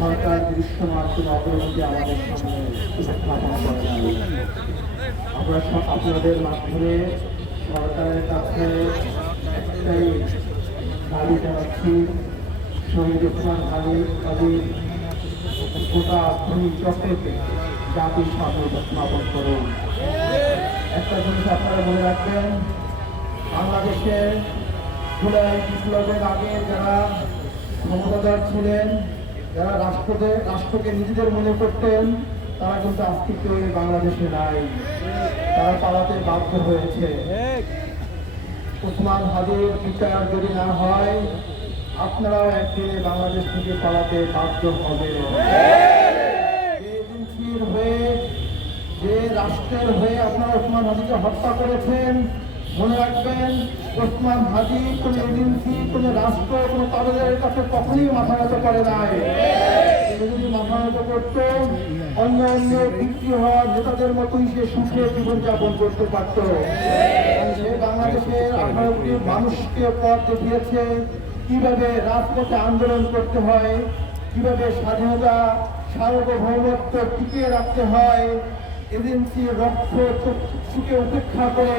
সরকার দৃশ্যমান কোন অগ্রগতি আমাদের সামনে উপস্থাপন করে না। আমরা আপনাদের মাধ্যমে সরকারের কাছে একটাই দাবি জানাচ্ছি, শহীদ ওসমান আলীর গোটা ভূমি চক্রকে জাতির সামনে উপস্থাপন করুন। একটা জিনিস আপনারা মনে রাখবেন, বাংলাদেশে জুলাই বিপ্লবের আগে যারা ক্ষমতাধর ছিলেন, যারা রাষ্ট্রকে নিজেদের মনে করতেন, তারা কিন্তু আজকে কেউ বাংলাদেশে নাই, তারা পালাতে বাধ্য হয়েছে। ওসমান হাদির বিচার যদি না হয়, আপনারাও একদিনে বাংলাদেশ থেকে পালাতে বাধ্য হবে। এজেন্সির হয়ে, যে রাষ্ট্রের হয়ে আপনারা ওসমান হাদিকে হত্যা করেছেন, মনে রাখবেন ওসমান হাদি কোন এজেন্সি, কোন রাষ্ট্র, কোন তাবেদারের কাছে কখনই মাথা নত করে নাই। যদি মাথা নত করত, অন্য অন্য বিক্রি হওয়া নেতাদের মতোই সে সুখে জীবনযাপন করতে পারত। সে বাংলাদেশের 18 কোটি মানুষকে পথ দেখিয়েছে কিভাবে রাজপথে আন্দোলন করতে হয়, কিভাবে স্বাধীনতা সার্বভৌমত্ব টিকিয়ে রাখতে হয়। এজেন্সির রক্ত চুকে উপেক্ষা করে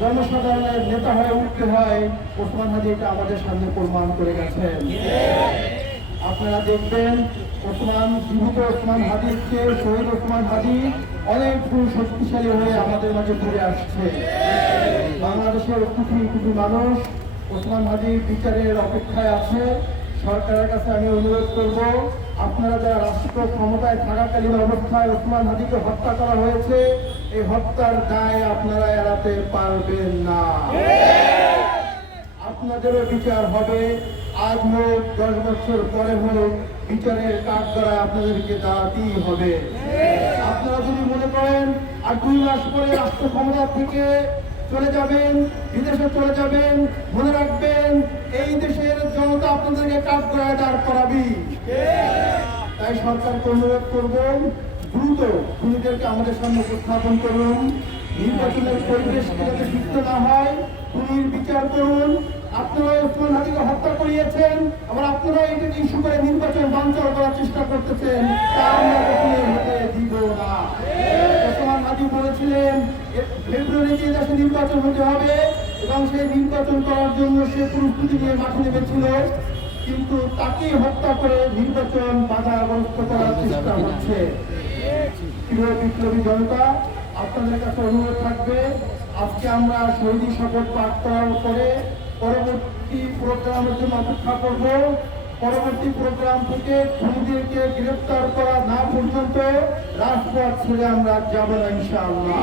জনসাধারণের নেতা হয়ে উঠতে হয়। ওসমান হাদি এটা আমাদের সামনে প্রমাণ করে গেছেন। আপনারা দেখবেন জীবিত ওসমান হাদির চেয়ে শহীদ ওসমান হাদি অনেক শক্তিশালী হয়ে আমাদের মাঝে ঘুরে আসছে। বাংলাদেশের কোটি কোটি মানুষ ওসমান হাদির বিচারের অপেক্ষায় আছে। সরকারের কাছে আমি অনুরোধ করব, আপনারা যারা রাষ্ট্র ক্ষমতায় থাকাকালীন অবস্থায় ওসমান হাদিকে হত্যা করা হয়েছে, এই হত্যার দায় আপনারা এড়াতে পারবেন না। আপনাদেরও বিচার হবে, আজ হোক 10 বছর পরে হোক, বিচারের কাঠগড়ায় আপনাদেরকে দাঁড়াতেই হবে। আপনারা যদি মনে করেন আর 2 মাস পরে রাষ্ট্র ক্ষমতা থেকে চলে যাবেন, বিদেশে চলে যাবেন, মনে রাখবেন এই দেশের জনতা আপনাদেরকে কাঠগড়ায় দাঁড় করাবি। তাই সরকারকে অনুরোধ করবেন, দ্রুত খুনিদেরকে আমাদের সামনে উপস্থাপন করুন। নির্বাচনের পরিবেশকে যাতে যুক্ত না হয়, খুনির বিচার করুন। আপনারা ওসমান হাদিকে হত্যা করিয়েছেন, আবার আপনারা এটাকে ইস্যু করে নির্বাচন বানচাল করার চেষ্টা করতেছেন, তা আমরা কখনোই হতে দিব না। ওসমান হাদি বলেছিলেন ফেব্রুয়ারিতে দেশে নির্বাচন হতে হবে এবং সেই নির্বাচন করার জন্য সে প্রস্তুতি নিয়ে মাঠে নেমেছিল, কিন্তু তাকে হত্যা করে নির্বাচন বাধাগ্রস্ত করার চেষ্টা হচ্ছে। প্রিয় বিপ্লবী জনতা, আপনাদের কাছে অনুরোধ থাকবে, আজকে আমরা শহীদ শপথ পাঠ করার পরে পরবর্তী প্রোগ্রামের জন্য অপেক্ষা করব। পরবর্তী প্রোগ্রাম থেকে খুনিদেরকে গ্রেফতার করা না পর্যন্ত রাজপথ ছেড়ে আমরা যাব না ইনশাআল্লাহ।